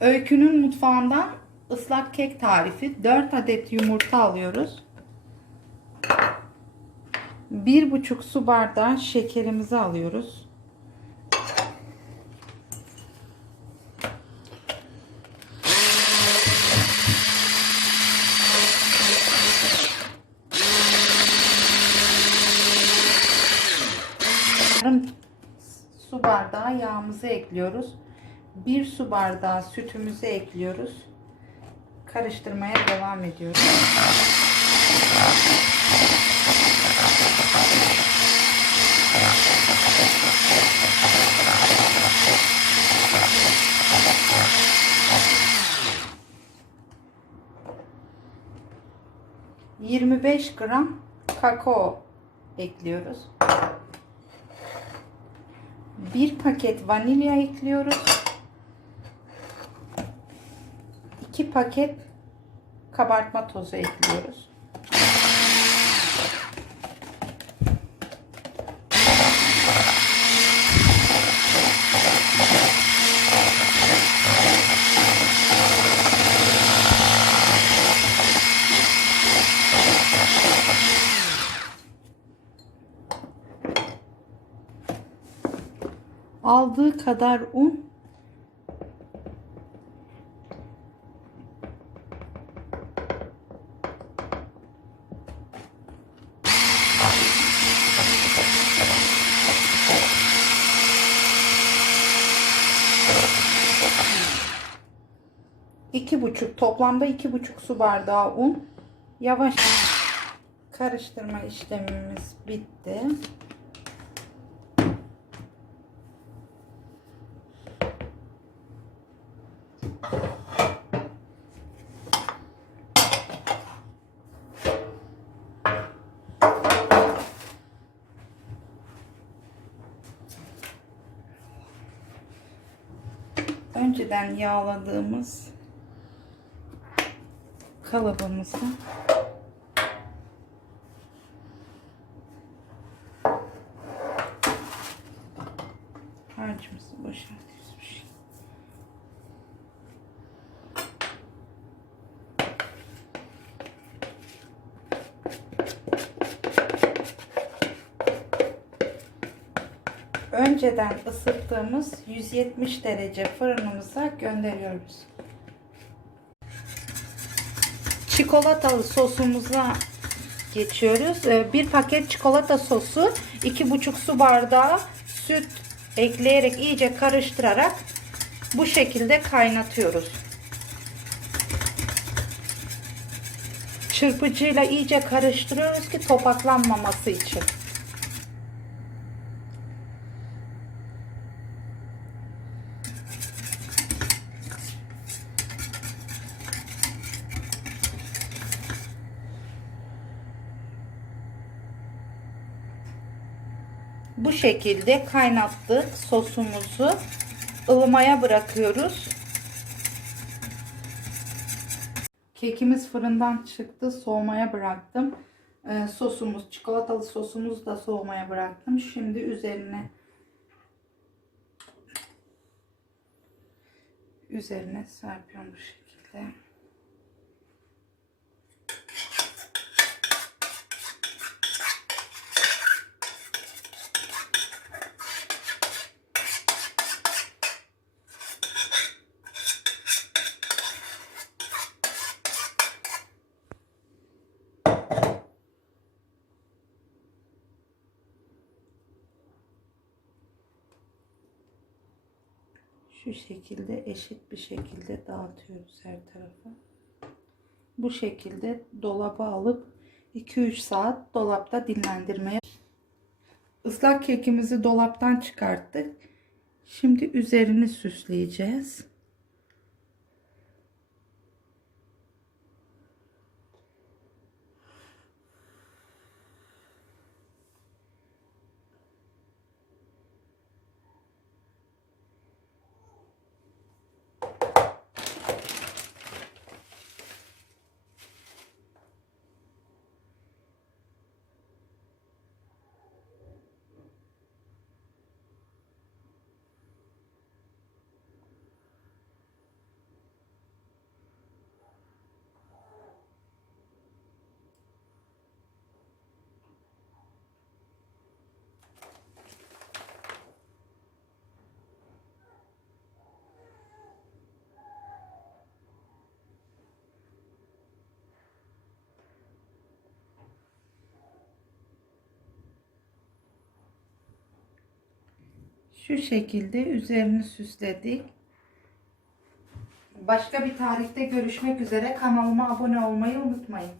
Öykünün mutfağından ıslak kek tarifi. 4 adet yumurta alıyoruz. 1,5 su bardağı şekerimizi alıyoruz. Yarım su bardağı yağımızı ekliyoruz. 1 su bardağı sütümüzü ekliyoruz. Karıştırmaya devam ediyoruz. ...25 gram kakao ekliyoruz. Bir paket vanilya ekliyoruz. 2 paket kabartma tozu ekliyoruz. Aldığı kadar un iki buçuk toplamda iki buçuk su bardağı un yavaş karıştırma işlemimiz bitti. önceden yağladığımız kalıbımızı harcımızı boşaltıyoruz. önceden ısıttığımız 170 derece fırınımıza gönderiyoruz. Çikolatalı sosumuza geçiyoruz. Ee, Bir paket çikolata sosu, 2,5 su bardağı süt ekleyerek iyice karıştırarak bu şekilde kaynatıyoruz. Çırpıcıyla iyice karıştırıyoruz ki topaklanmaması için. Bu şekilde kaynattık sosumuzu ılımaya bırakıyoruz. Kekimiz fırından çıktı. Soğumaya bıraktım. Ee, sosumuz, çikolatalı sosumuz da soğumaya bıraktım. Şimdi üzerine üzerine serpiyorum bu şekilde. Şu şekilde eşit bir şekilde dağıtıyoruz her tarafa. Bu şekilde dolaba alıp 2-3 saat dolapta dinlendirmeye. Islak kekimizi dolaptan çıkarttık. Şimdi üzerini süsleyeceğiz. Şu şekilde üzerini süsledik. Başka bir tarihte görüşmek üzere. Kanalıma abone olmayı unutmayın.